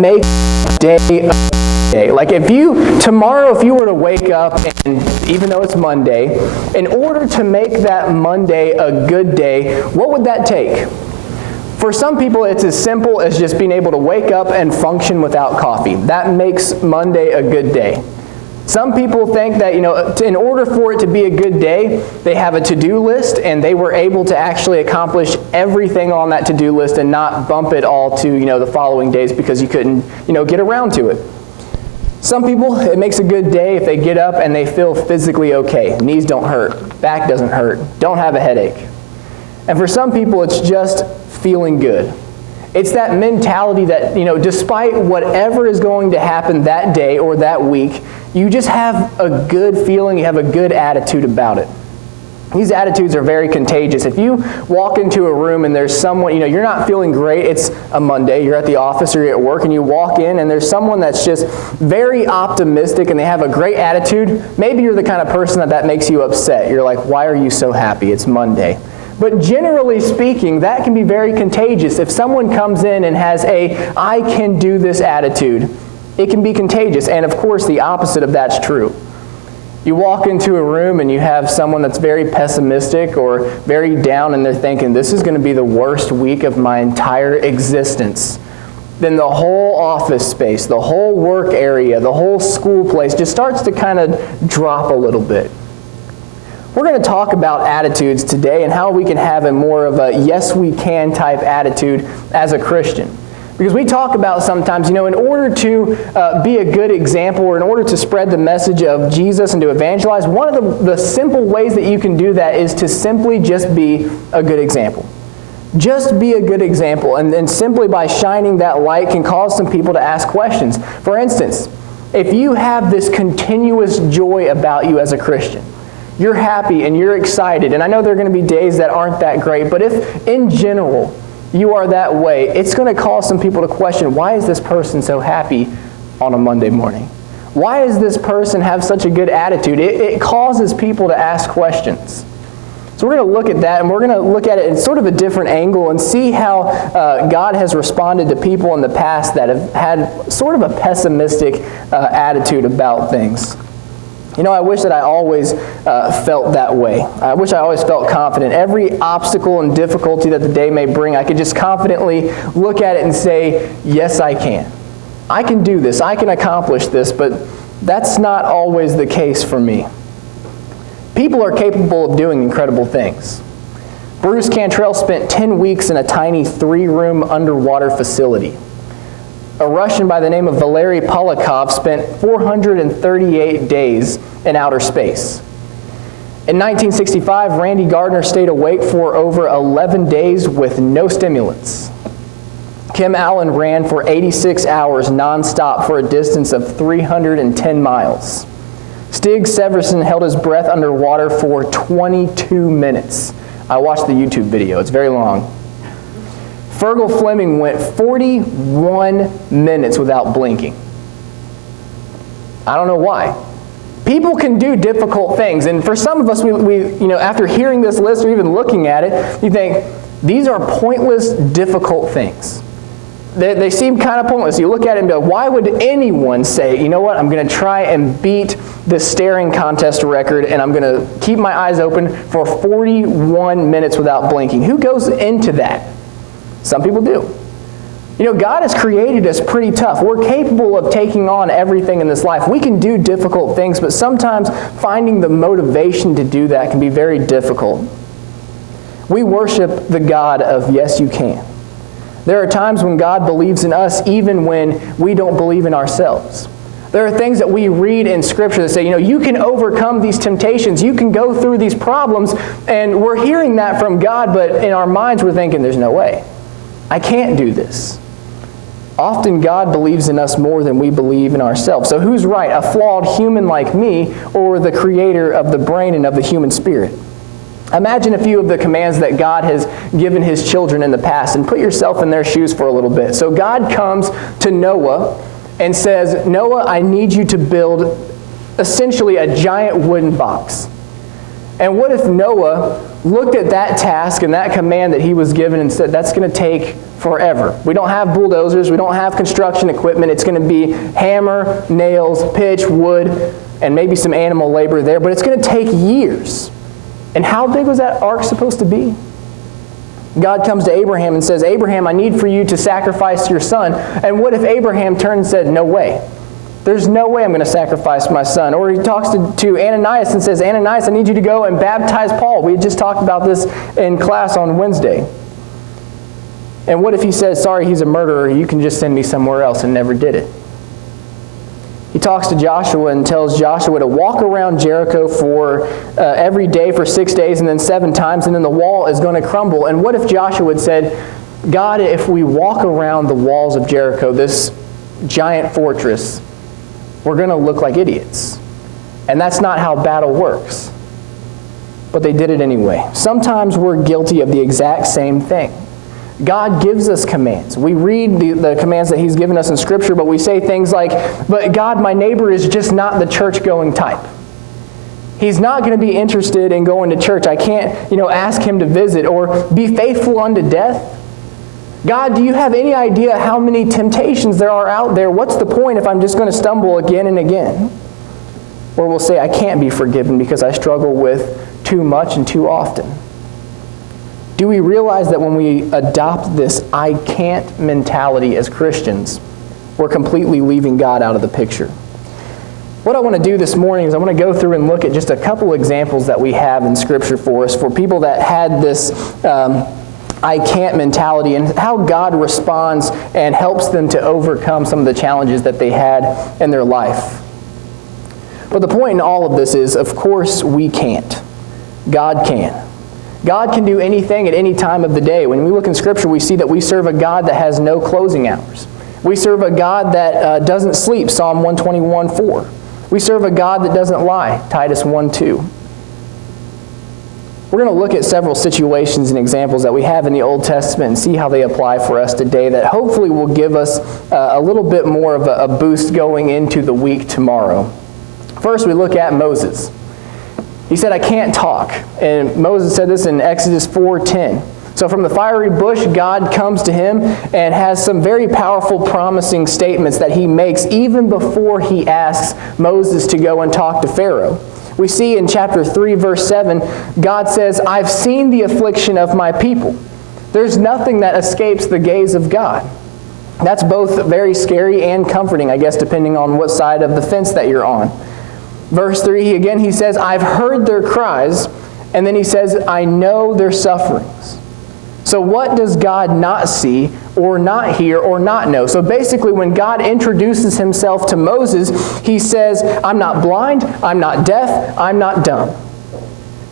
make day a day? Like tomorrow if you were to wake up, and even though it's Monday, in order to make that Monday a good day, what would that take? For some people, it's as simple as just being able to wake up and function without coffee. That makes Monday a good day. Some people think that, in order for it to be a good day, they have a to-do list and they were able to actually accomplish everything on that to-do list and not bump it all to, the following days because you couldn't, get around to it. Some people, it makes a good day if they get up and they feel physically okay. Knees don't hurt, back doesn't hurt, don't have a headache. And for some people, it's just feeling good. It's that mentality that, despite whatever is going to happen that day or that week, you just have a good feeling, you have a good attitude about it. These attitudes are very contagious. If you walk into a room and there's someone, you're not feeling great, it's a Monday, you're at the office or you're at work, and you walk in and there's someone that's just very optimistic and they have a great attitude, maybe you're the kind of person that makes you upset. You're like, why are you so happy? It's Monday. But generally speaking, that can be very contagious. If someone comes in and has a I can do this attitude, it can be contagious. And of course, the opposite of that's true. You walk into a room and you have someone that's very pessimistic or very down and they're thinking, this is going to be the worst week of my entire existence. Then the whole office space, the whole work area, the whole school place just starts to kind of drop a little bit. We're going to talk about attitudes today and how we can have a more of a yes we can type attitude as a Christian. Because we talk about sometimes, in order to be a good example or in order to spread the message of Jesus and to evangelize, one of the simple ways that you can do that is to simply just be a good example. Just be a good example, and then simply by shining that light can cause some people to ask questions. For instance, if you have this continuous joy about you as a Christian, you're happy and you're excited, and I know there are going to be days that aren't that great, but if in general you are that way, it's going to cause some people to question, why is this person so happy on a Monday morning? Why does this person have such a good attitude? It causes people to ask questions. So we're going to look at that, and we're going to look at it in sort of a different angle and see how God has responded to people in the past that have had sort of a pessimistic attitude about things. I wish that I always felt that way. I wish I always felt confident. Every obstacle and difficulty that the day may bring, I could just confidently look at it and say, yes, I can. I can do this. I can accomplish this, but that's not always the case for me. People are capable of doing incredible things. Bruce Cantrell spent 10 weeks in a tiny 3-room underwater facility. A Russian by the name of Valery Pollard spent 438 days in outer space. In 1965, Randy Gardner stayed awake for over 11 days with no stimulants. Kim Allen ran for 86 hours nonstop for a distance of 310 miles. Stig Severson held his breath underwater for 22 minutes. I watched the YouTube video. It's very long. Fergal Fleming went 41 minutes without blinking. I don't know why. People can do difficult things, and for some of us, we after hearing this list or even looking at it, you think, these are pointless, difficult things. They seem kind of pointless. You look at it and be like, why would anyone say, you know what, I'm going to try and beat this staring contest record, and I'm going to keep my eyes open for 41 minutes without blinking? Who goes into that? Some people do. God has created us pretty tough. We're capable of taking on everything in this life. We can do difficult things, but sometimes finding the motivation to do that can be very difficult. We worship the God of yes, you can. There are times when God believes in us even when we don't believe in ourselves. There are things that we read in Scripture that say, you can overcome these temptations, you can go through these problems, and we're hearing that from God, but in our minds we're thinking, there's no way. I can't do this. Often God believes in us more than we believe in ourselves. So who's right, a flawed human like me or the creator of the brain and of the human spirit? Imagine a few of the commands that God has given His children in the past and put yourself in their shoes for a little bit. So God comes to Noah and says, Noah, I need you to build essentially a giant wooden box. And what if Noah looked at that task and that command that he was given and said, that's going to take forever. We don't have bulldozers. We don't have construction equipment. It's going to be hammer, nails, pitch, wood, and maybe some animal labor there, but it's going to take years. And how big was that ark supposed to be? God comes to Abraham and says, Abraham, I need for you to sacrifice your son. And what if Abraham turned and said, no way. There's no way I'm going to sacrifice my son. Or he talks to Ananias and says, Ananias, I need you to go and baptize Paul. We just talked about this in class on Wednesday. And what if he says, sorry, he's a murderer. You can just send me somewhere else, and never did it. He talks to Joshua and tells Joshua to walk around Jericho for every day for 6 days and then 7 times, and then the wall is going to crumble. And what if Joshua had said, God, if we walk around the walls of Jericho, this giant fortress, we're going to look like idiots. And that's not how battle works. But they did it anyway. Sometimes we're guilty of the exact same thing. God gives us commands. We read the commands that He's given us in Scripture, but we say things like, but God, my neighbor is just not the church-going type. He's not going to be interested in going to church. I can't, ask him to visit, or be faithful unto death. God, do you have any idea how many temptations there are out there? What's the point if I'm just going to stumble again and again? Or we'll say, I can't be forgiven because I struggle with too much and too often. Do we realize that when we adopt this I can't mentality as Christians, we're completely leaving God out of the picture? What I want to do this morning is I want to go through and look at just a couple examples that we have in Scripture for us, for people that had this I can't mentality, and how God responds and helps them to overcome some of the challenges that they had in their life. But the point in all of this is, of course, we can't. God can. God can do anything at any time of the day. When we look in Scripture, we see that we serve a God that has no closing hours. We serve a God that doesn't sleep, Psalm 121:4. We serve a God that doesn't lie, Titus 1:2. We're going to look at several situations and examples that we have in the Old Testament and see how they apply for us today, that hopefully will give us a little bit more of a boost going into the week tomorrow. First, we look at Moses. He said, I can't talk. And Moses said this in Exodus 4:10. So from the fiery bush, God comes to him and has some very powerful, promising statements that he makes even before he asks Moses to go and talk to Pharaoh. We see in chapter 3, verse 7, God says, I've seen the affliction of my people. There's nothing that escapes the gaze of God. That's both very scary and comforting, I guess, depending on what side of the fence that you're on. Verse 3, again, he says, I've heard their cries, and then he says, I know their sufferings. So what does God not see, or not hear, or not know? So basically, when God introduces himself to Moses, he says, I'm not blind, I'm not deaf, I'm not dumb.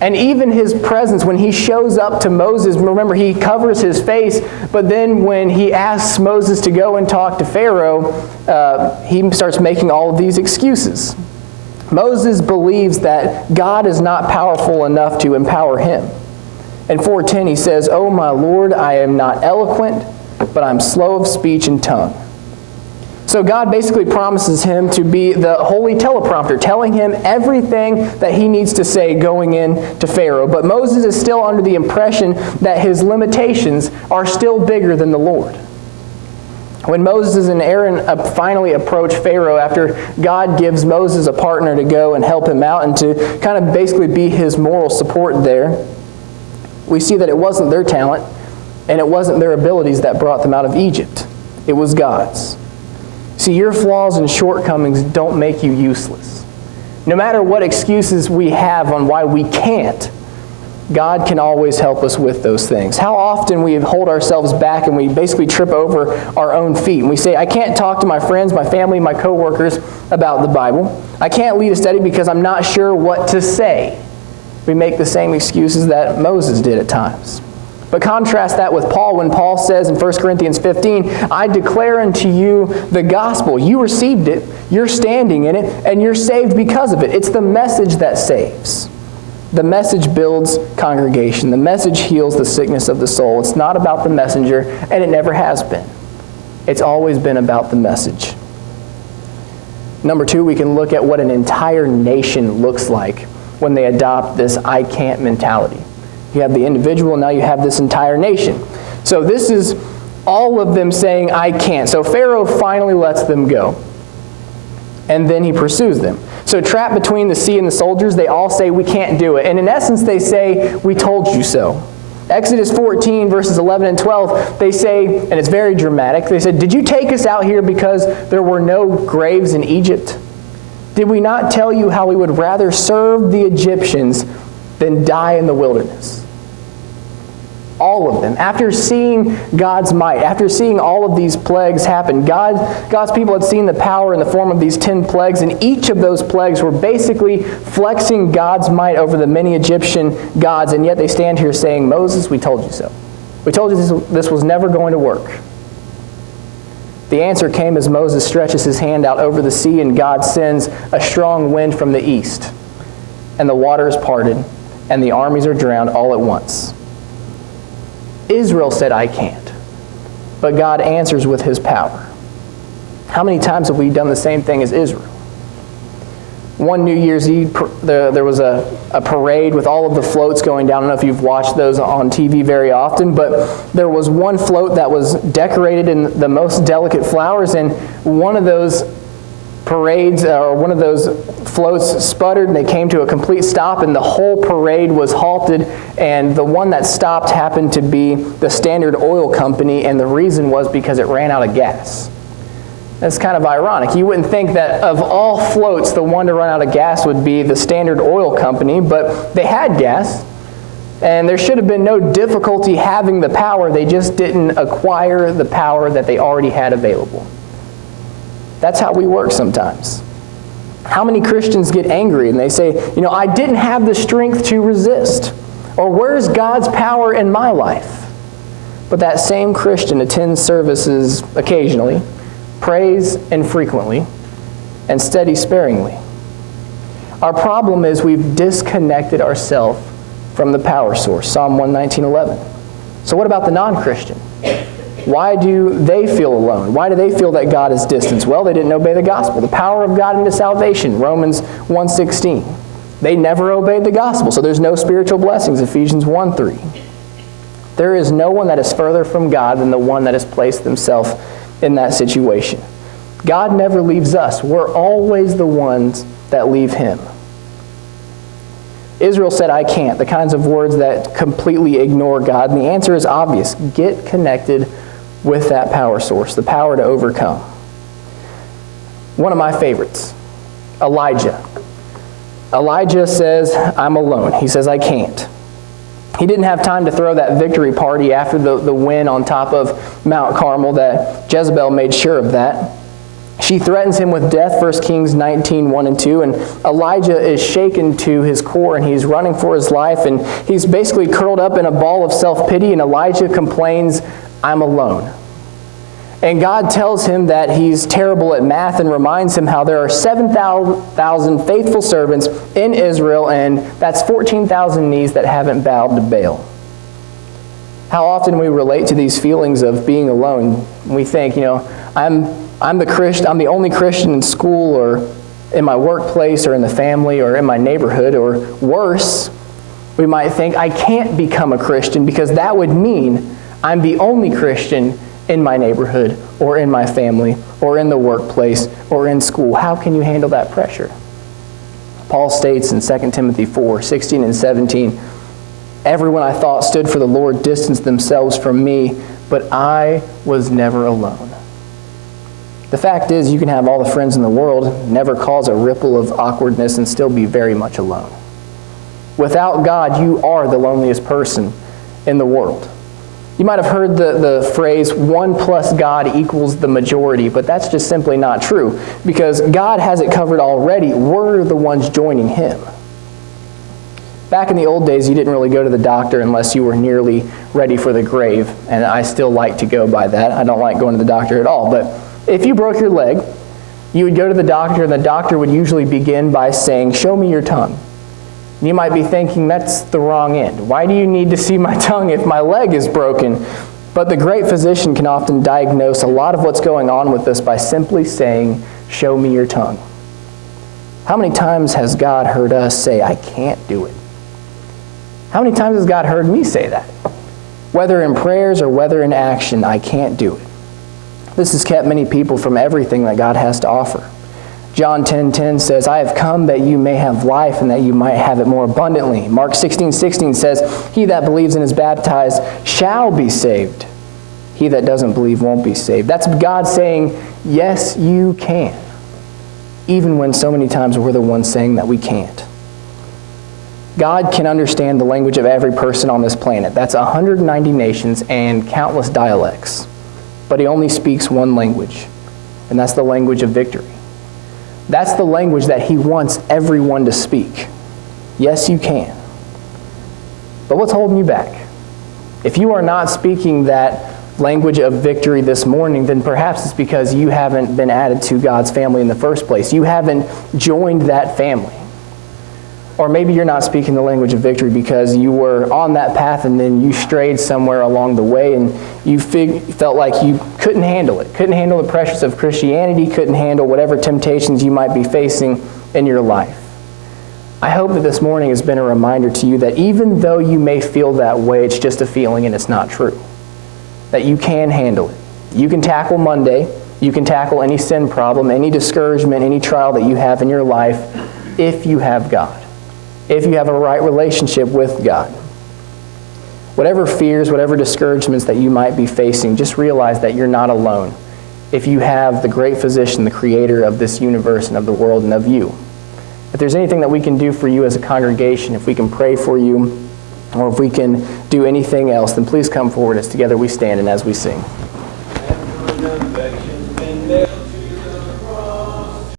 And even his presence, when he shows up to Moses, remember, he covers his face, but then when he asks Moses to go and talk to Pharaoh, he starts making all of these excuses. Moses believes that God is not powerful enough to empower him. In 4:10 he says, Oh my Lord, I am not eloquent, but I'm slow of speech and tongue. So God basically promises him to be the holy teleprompter, telling him everything that he needs to say going in to Pharaoh. But Moses is still under the impression that his limitations are still bigger than the Lord. When Moses and Aaron finally approach Pharaoh after God gives Moses a partner to go and help him out and to kind of basically be his moral support there, we see that it wasn't their talent and it wasn't their abilities that brought them out of Egypt. It was God's. See, your flaws and shortcomings don't make you useless. No matter what excuses we have on why we can't, God can always help us with those things. How often we hold ourselves back and we basically trip over our own feet. And we say, I can't talk to my friends, my family, my coworkers about the Bible. I can't lead a study because I'm not sure what to say. We make the same excuses that Moses did at times. But contrast that with Paul when Paul says in 1 Corinthians 15, I declare unto you the gospel. You received it, you're standing in it, and you're saved because of it. It's the message that saves. The message builds congregation. The message heals the sickness of the soul. It's not about the messenger, and it never has been. It's always been about the message. Number 2, we can look at what an entire nation looks like when they adopt this I can't mentality. You have the individual, now you have this entire nation. So this is all of them saying, I can't. So Pharaoh finally lets them go. And then he pursues them. So trapped between the sea and the soldiers, they all say, we can't do it. And in essence, they say, we told you so. Exodus 14, verses 11 and 12, they say, and it's very dramatic, they said, did you take us out here because there were no graves in Egypt? Did we not tell you how we would rather serve the Egyptians than die in the wilderness? All of them. After seeing God's might, after seeing all of these plagues happen, God's people had seen the power in the form of these 10 plagues, and each of those plagues were basically flexing God's might over the many Egyptian gods, and yet they stand here saying, Moses, we told you so. We told you this was never going to work. The answer came as Moses stretches his hand out over the sea, and God sends a strong wind from the east, and the water is parted, and the armies are drowned all at once. Israel said, I can't. But God answers with his power. How many times have we done the same thing as Israel? One New Year's Eve, there was a parade with all of the floats going down. I don't know if you've watched those on TV very often, but there was one float that was decorated in the most delicate flowers, and one of those parades, or one of those floats sputtered, and they came to a complete stop, and the whole parade was halted, and the one that stopped happened to be the Standard Oil Company, and the reason was because it ran out of gas. That's kind of ironic. You wouldn't think that of all floats, the one to run out of gas would be the Standard Oil Company, but they had gas, and there should have been no difficulty having the power. They just didn't acquire the power that they already had available. That's how we work sometimes. How many Christians get angry and they say, I didn't have the strength to resist. Or where's God's power in my life? But that same Christian attends services occasionally, prays infrequently, and studies sparingly. Our problem is we've disconnected ourselves from the power source, Psalm 119:11. So what about the non-Christian? Why do they feel alone? Why do they feel that God is distant? Well, they didn't obey the gospel. The power of God into salvation, Romans 1:16. They never obeyed the gospel, so there's no spiritual blessings, Ephesians 1:3. There is no one that is further from God than the one that has placed themselves in that situation. God never leaves us. We're always the ones that leave him. Israel said, I can't, the kinds of words that completely ignore God. And the answer is obvious. Get connected with that power source, the power to overcome. One of my favorites, Elijah. Elijah says, I'm alone. He says, I can't. He didn't have time to throw that victory party after the win on top of Mount Carmel. That Jezebel made sure of that. She threatens him with death, 1 Kings 19:1-2, and Elijah is shaken to his core, and he's running for his life, and he's basically curled up in a ball of self-pity, and Elijah complains, I'm alone. And God tells him that he's terrible at math and reminds him how there are 7,000 faithful servants in Israel, and that's 14,000 knees that haven't bowed to Baal. How often we relate to these feelings of being alone. We think, I'm the only Christian in school or in my workplace or in the family or in my neighborhood, or worse, we might think I can't become a Christian because that would mean I'm the only Christian in my neighborhood or in my family or in the workplace or in school. How can you handle that pressure? Paul states in 2 Timothy 4:16 and 17, everyone I thought stood for the Lord distanced themselves from me, but I was never alone. The fact is, you can have all the friends in the world, never cause a ripple of awkwardness, and still be very much alone. Without God, you are the loneliest person in the world. You might have heard the phrase, 1 plus God equals the majority, but that's just simply not true, because God has it covered already. We're the ones joining him. Back in the old days, you didn't really go to the doctor unless you were nearly ready for the grave, and I still like to go by that. I don't like going to the doctor at all, but if you broke your leg, you would go to the doctor, and the doctor would usually begin by saying, show me your tongue. And you might be thinking, that's the wrong end. Why do you need to see my tongue if my leg is broken? But the great physician can often diagnose a lot of what's going on with us by simply saying, show me your tongue. How many times has God heard us say, I can't do it? How many times has God heard me say that? Whether in prayers or whether in action, I can't do it. This has kept many people from everything that God has to offer. John 10:10 says, I have come that you may have life and that you might have it more abundantly. Mark 16:16 says, he that believes and is baptized shall be saved. He that doesn't believe won't be saved. That's God saying, yes, you can. Even when so many times we're the ones saying that we can't. God can understand the language of every person on this planet. That's 190 nations and countless dialects. But he only speaks one language, and that's the language of victory. That's the language that he wants everyone to speak. Yes, you can. But what's holding you back? If you are not speaking that language of victory this morning, then perhaps it's because you haven't been added to God's family in the first place. You haven't joined that family. Or maybe you're not speaking the language of victory because you were on that path and then you strayed somewhere along the way and you felt like you couldn't handle it. Couldn't handle the pressures of Christianity, couldn't handle whatever temptations you might be facing in your life. I hope that this morning has been a reminder to you that even though you may feel that way, it's just a feeling and it's not true. That you can handle it. You can tackle Monday. You can tackle any sin problem, any discouragement, any trial that you have in your life if you have God. If you have a right relationship with God. Whatever fears, whatever discouragements that you might be facing, just realize that you're not alone. If you have the great physician, the creator of this universe and of the world and of you. If there's anything that we can do for you as a congregation, if we can pray for you, or if we can do anything else, then please come forward as together we stand and as we sing.